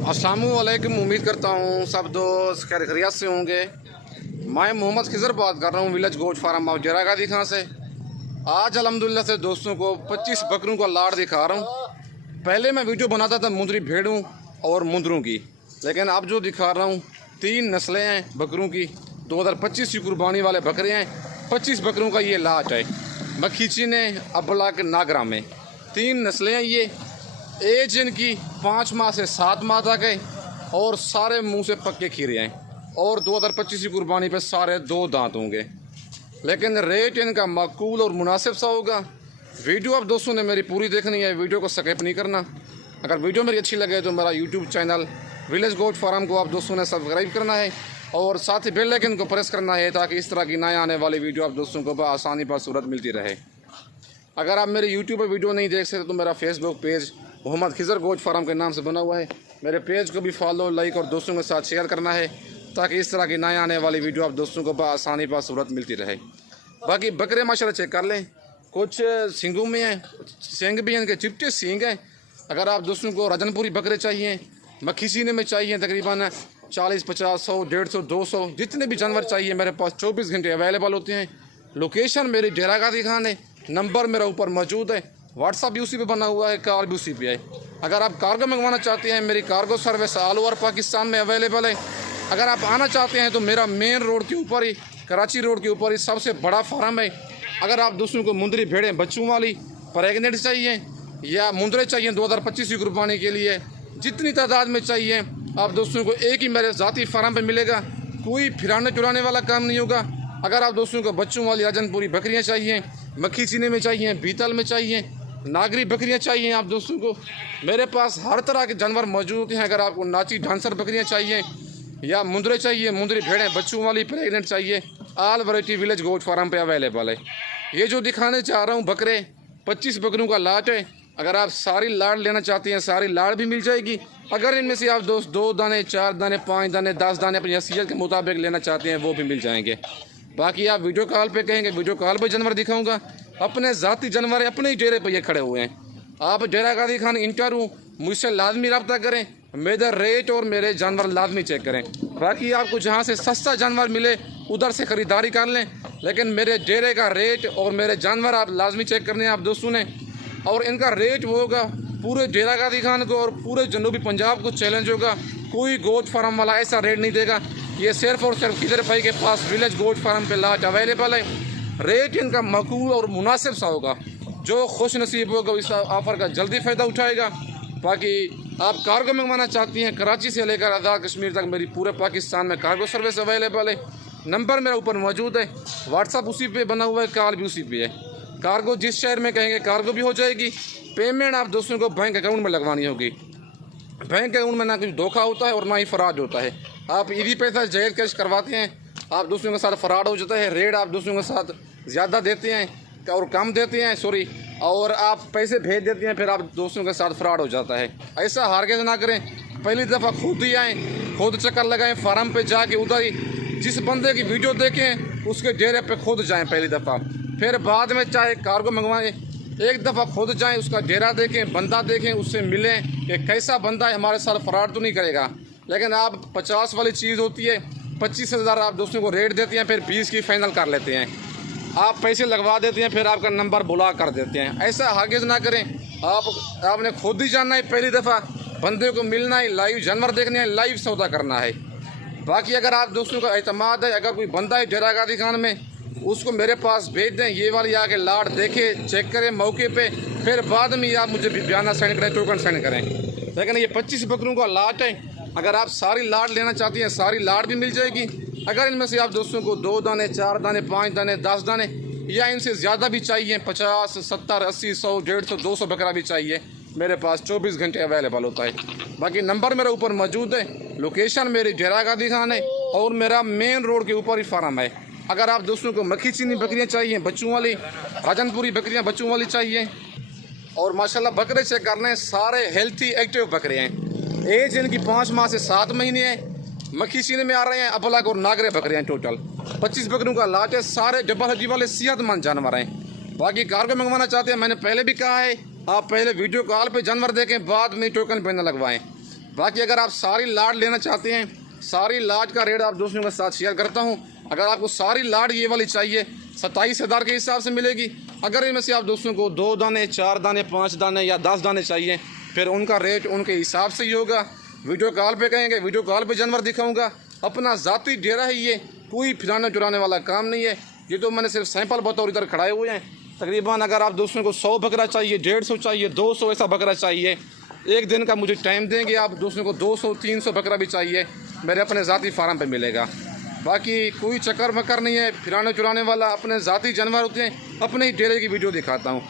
अस्सलामुअलैकुम। उम्मीद करता हूँ सब दोस्त खैर खैरियत से होंगे। मैं मोहम्मद खिज़र बात कर रहा हूँ विलेज गोट फार्म ऑफ जरागादी खां से। आज अल्हम्दुलिल्लाह से दोस्तों को 25 बकरों का लाड़ दिखा रहा हूँ। पहले मैं वीडियो बनाता था मुंदरी भेड़ों और मुंदरों की, लेकिन अब जो दिखा रहा हूँ 3 नस्लें हैं बकरों की। 2025 की कुर्बानी वाले बकरे हैं। 25 बकरों का ये लाट है। मखीची ने अबला के नागरा में 3 नस्लें हैं। ये एज इनकी 5 माह से 7 माह तक है और सारे मुंह से पक्के खीरे हैं और 2025 की कुर्बानी पे सारे 2 दांत होंगे। लेकिन रेट इनका माकूल और मुनासिब सा होगा। वीडियो आप दोस्तों ने मेरी पूरी देखनी है, वीडियो को स्किप नहीं करना। अगर वीडियो मेरी अच्छी लगे तो मेरा YouTube channel village goat farm को आप दोस्तों ने सब्सक्राइब करना है और साथ ही बेल आइकन को प्रेस करना है ताकि इस तरह की नए आने वाली वीडियो आप दोस्तों को आसानी पर सूरत मिलती रहे। अगर आप मेरे यूट्यूब पर वीडियो नहीं देख सकते तो मेरा Facebook page Mohammad Khizar goat farm के नाम से बना हुआ है। मेरे पेज को भी फॉलो, लाइक और दोस्तों के साथ शेयर करना है ताकि इस तरह की नए आने वाली वीडियो आप दोस्तों को आसानी पर सूरत मिलती रहे। बाकी बकरे माशाल्लाह चेक कर लें, कुछ सींगों में हैं, सींग भी हैं, इनके चिपटे सींग हैं। अगर आप दोस्तों को रजनपुरी बकरे चाहिए, मक्खी सीने में चाहिए, तकरीबन 40, 50, 100, 150, 200 जितने भी जानवर चाहिए मेरे पास 24 घंटे अवेलेबल होते हैं। लोकेशन मेरी जरागादी खान है। नंबर मेरा ऊपर मौजूद है। व्हाट्सअप भी उसी पे बना हुआ है, कॉल भी उसी पे है। अगर आप कार्गो मंगवाना चाहते हैं मेरी cargo service all over Pakistan में अवेलेबल है। अगर आप आना चाहते हैं तो मेरा मेन रोड के ऊपर ही, कराची रोड के ऊपर ही सबसे बड़ा फार्म है। अगर आप दोस्तों को मुंदरी भेड़ें बच्चों वाली प्रेगनेंट चाहिए या मुंदरे चाहिए 2025 की कुर्बानी के लिए, जितनी तादाद में चाहिए आप दोस्तों को एक ही मेरे ज़ाती फार्म पर मिलेगा। कोई फिराने चुराने वाला काम नहीं होगा। अगर आप दोस्तों को बच्चों वाली रजनपुरी बकरियाँ चाहिए, मक्खी चीने में चाहिए, बीतल में चाहिए, नागरी बकरियां चाहिए आप दोस्तों को, मेरे पास हर तरह के जानवर मौजूद हैं। अगर आपको नाची ढांसर बकरियां चाहिए या मुंदरे चाहिए, मुंदरी भेड़ें बच्चों वाली प्रेगनेंट चाहिए, all variety village goat farm पे अवेलेबल है। ये जो दिखाने चाह रहा हूँ बकरे 25 बकरों का लाट है। अगर आप सारी लाड़ लेना चाहते हैं सारी लाड़ भी मिल जाएगी। अगर इनमें से आप दोस्त 2 दाने, 4 दाने, 5 दाने, 10 दाने अपनी हैसियत के मुताबिक लेना चाहते हैं वो भी मिल जाएंगे। बाकी आप वीडियो कॉल पे कहेंगे, वीडियो कॉल पे जानवर दिखाऊंगा। अपने ज़ाती जानवर अपने ही डेरे पर ये खड़े हुए हैं। आप जरागादी खान इंटर हूँ, मुझसे लाजमी रब्ता करें, मेरा रेट और मेरे जानवर लाजमी चेक करें। बाकी आपको जहाँ से सस्ता जानवर मिले उधर से ख़रीदारी कर लें, लेकिन मेरे डेरे का रेट और मेरे जानवर आप लाजमी चेक करने हैं आप दोस्तों ने। और इनका रेट वो होगा पूरे जरागादी खान को और पूरे जनूबी पंजाब को चैलेंज होगा। कोई गोट फार्म वाला ऐसा रेट नहीं देगा। ये सिर्फ और सिर्फ खिज़र भाई के पास विलेज गोट फार्म पे लाट अवेलेबल है। रेट इनका मकबूल और मुनासिब सा होगा। जो खुश नसीब होगा इस ऑफ़र का जल्दी फ़ायदा उठाएगा। बाकी आप कार्गो मंगवाना चाहती हैं कराची से लेकर आज़ाद कश्मीर तक मेरी पूरे पाकिस्तान में कार्गो सर्विस अवेलेबल है। नंबर मेरा ऊपर मौजूद है, व्हाट्सअप उसी पे बना हुआ है, कॉल भी उसी पे है। कार्गो जिस शहर में कहेंगे कार्गो भी हो जाएगी। पेमेंट आप दोस्तों को बैंक अकाउंट में लगवानी होगी। बैंक अकाउंट में ना कुछ धोखा होता है और ना ही फ़राड होता है। आप ईदी पैसा जायज़ कैश करवाते हैं, आप दोस्तों के साथ फ़राड हो जाता है। रेट आप दोस्तों के साथ ज़्यादा देते हैं और कम देते हैं, सॉरी, और आप पैसे भेज देते हैं, फिर आप दोस्तों के साथ फ्रॉड हो जाता है। ऐसा हरगिज़ ना करें। पहली दफ़ा खुद ही आएँ, खुद चक्कर लगाएं फार्म पे जाके, उधर ही जिस बंदे की वीडियो देखें उसके डेरे पे खुद जाएं पहली दफ़ा। फिर बाद में चाहे कार्गो मंगवाएं, एक दफ़ा खुद जाएं, उसका डेरा देखें, बंदा देखें, उससे मिलें कि कैसा बंदा है, हमारे साथ फ्रॉड तो नहीं करेगा। लेकिन आप 50 वाली चीज़ होती है, 25,000 आप दोस्तों को रेट देते हैं, फिर 20 की फाइनल कर लेते हैं। आप पैसे लगवा देते हैं, फिर आपका नंबर बुला कर देते हैं। ऐसा हरगिज़ ना करें। आपने खुद ही जानना है, पहली दफ़ा बंदे को मिलना है, लाइव जानवर देखने हैं, लाइव सौदा करना है। बाकी अगर आप दोस्तों का एतमाद है, अगर कोई बंदा है जरागादी खान में, उसको मेरे पास भेज दें। ये वाली आके लाट देखे, चेक करें मौके पे, फिर बाद में आप मुझे बयाना सेंड करें, टोकन सेंड करें। लेकिन ये 25 बकरों का लाट है। अगर आप सारी लाट लेना चाहती हैं सारी लाट भी मिल जाएगी। अगर इनमें से आप दोस्तों को 2 दाने, 4 दाने, 5 दाने, 10 दाने या इनसे ज़्यादा भी चाहिए, 50, 70, 80, 100, 150, 200 बकरा भी चाहिए, मेरे पास 24 घंटे अवेलेबल होता है। बाकी नंबर मेरे ऊपर मौजूद है। लोकेशन मेरी जरागादी खान है और मेरा मेन रोड के ऊपर ही फार्म है। अगर आप दोस्तों को मक्खी चीनी बकरियाँ चाहिए बच्चों वाली, रजनपुरी बकरियाँ बच्चों वाली चाहिए, और माशाल्लाह बकरे चेक कर लें, सारे हेल्थी एक्टिव बकरे हैं। एज इनकी 5 माह से 7 महीने है। मक्खी सीने में आ रहे हैं, अबलग और नागरे बकरे हैं। टोटल 25 बकरों का लाट है। सारे डबल हड्डी वाले सेहतमंद जानवर हैं। बाकी कार्गो मंगवाना चाहते हैं, मैंने पहले भी कहा है, आप पहले वीडियो कॉल पे जानवर देखें, बाद में टोकन पे न लगवाएं। बाकी अगर आप सारी लाट लेना चाहते हैं, सारी लाट का रेट आप दोस्तों के साथ शेयर करता हूँ। अगर आपको सारी लाट ये वाली चाहिए 27,000 के हिसाब से मिलेगी। अगर इनमें से आप दोस्तों को 2 दाने, 4 दाने, 5 दाने या 10 दाने चाहिए, फिर उनका रेट उनके हिसाब से ही होगा। वीडियो कॉल पे कहेंगे, वीडियो कॉल पे जानवर दिखाऊंगा। अपना ज़ाती डेरा है ये, कोई फिराने चुराने वाला काम नहीं है। ये तो मैंने सिर्फ सैंपल बतौर इधर खड़ाए हुए हैं। तकरीबन अगर आप दोस्तों को 100 बकरा चाहिए, 150 चाहिए, 200 ऐसा बकरा चाहिए, एक दिन का मुझे टाइम देंगे आप दोस्तों को 200-300 बकरा भी चाहिए, मेरे अपने ज़ाती फार्म पे मिलेगा। बाकी कोई चक्कर मक्कर नहीं है फिराने चुराने वाला, अपने ज़ाती जानवर होते हैं। अपने ही डेरे की वीडियो दिखाता हूँ,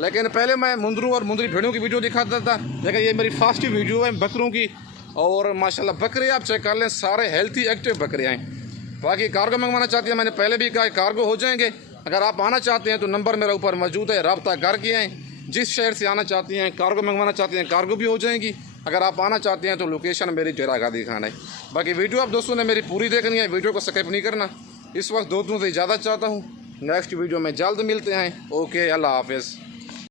लेकिन पहले मैं मुंदरू और मुंदरी भेड़ों की वीडियो दिखाता था, लेकिन ये मेरी फास्ट वीडियो है बकरों की। और माशाल्लाह बकरे आप चेक कर लें, सारे हेल्थी एक्टिव बकरे हैं। बाकी कार्गो मंगवाना चाहती हैं, मैंने पहले भी कहा कार्गो हो जाएंगे। अगर आप आना चाहते हैं तो नंबर मेरा ऊपर मौजूद है, रब्ता करके आएँ। जिस शहर से आना चाहती हैं, कार्गो मंगवाना चाहती हैं, कार्गो भी हो जाएंगी। अगर आप आना चाहते हैं तो लोकेशन मेरी डेरागादी खाना है। बाकी वीडियो आप दोस्तों ने मेरी पूरी देखनी है, वीडियो को स्किप नहीं करना। इस वक्त दोस्तों से इजाज़त चाहता हूँ, नेक्स्ट वीडियो में जल्द मिलते हैं। ओके, अल्लाह हाफिज़।